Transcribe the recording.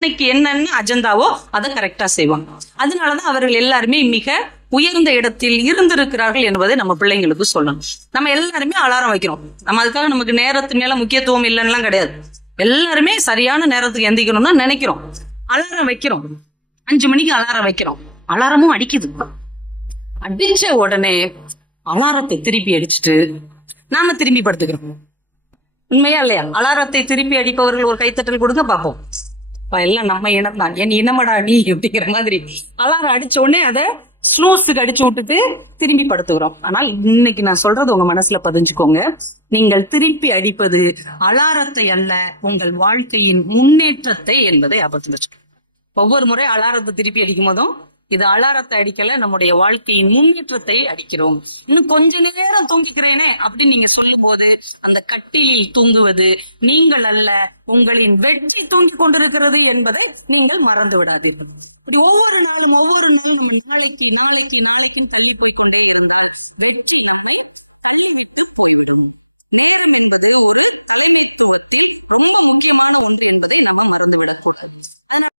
இன்னைக்கு என்னென்ன அஜெண்டாவோ அதை கரெக்டா செய்வாங்க. அதனாலதான் அவர்கள் எல்லாருமே மிக உயர்ந்த இடத்தில் இருந்திருக்கிறார்கள் என்பதை நம்ம பிள்ளைங்களுக்கு சொல்லணும். நம்ம எல்லாருமே அலாரம் வைக்கிறோம். நம்ம அதுக்காக நமக்கு நேரத்து மேல முக்கியத்துவம் இல்லைன்னுலாம் கிடையாது. எல்லாருமே சரியான நேரத்துக்கு எந்திக்கணும்னா நினைக்கிறோம். அலாரம் வைக்கிறோம். 5 மணிக்கு அலாரம் வைக்கிறோம். அலாரமும் அடிக்குது. அடிச்ச உடனே அலாரத்தை திருப்பி அடிச்சுட்டு நாம திரும்பி படுத்துக்கிறோம். உண்மையா இல்லையா? அலாரத்தை திருப்பி அடிப்பவர்கள் ஒரு கைத்தட்டல் கொடுங்க பார்ப்போம். எல்லாம் நம்ம இனம் தான், என் இனமடா நீ அப்படிங்கிற மாதிரி அலாரம் அடிச்ச உடனே அதை ஸ்னூஸுக்கு அடிச்சு விட்டுட்டு திரும்பி படுத்துக்கிறோம். ஆனால் இன்னைக்கு நான் சொல்றது உங்க மனசுல பதிஞ்சுக்கோங்க. நீங்கள் திருப்பி அடிப்பது அலாரத்தை அல்ல, உங்கள் வாழ்க்கையின் முன்னேற்றத்தை என்பதை ஞாபகத்தில் வச்சுக்கோங்க. ஒவ்வொரு முறை அலாரத்தை திருப்பி அடிக்கும் போதும் இது அலாரத்தை அடிக்கல, நம்முடைய வாழ்க்கையின் முன்னேற்றத்தை அடிக்கிறோம். இன்னும் கொஞ்ச நேரம் தூங்கிக்கிறேனே அப்படின்னு நீங்க சொல்லும் போது அந்த கட்டிலில் தூங்குவது நீங்கள் அல்ல, உங்களின் வெற்றி தூங்கி கொண்டிருக்கிறது என்பதை நீங்கள் மறந்து விடாதீர்கள். இப்படி ஒவ்வொரு நாளும் நம்ம நாளைக்கு நாளைக்கு நாளைக்குன்னு தள்ளி போய்கொண்டே இருந்தால் வெற்றி நம்மை தள்ளிவிட்டு போய்விடும். நேரம் என்பது ஒரு தலைமைத்துவத்தில் ரொம்ப முக்கியமான ஒன்று என்பதை நம்ம மறந்து விடக்கூடாது. அதனால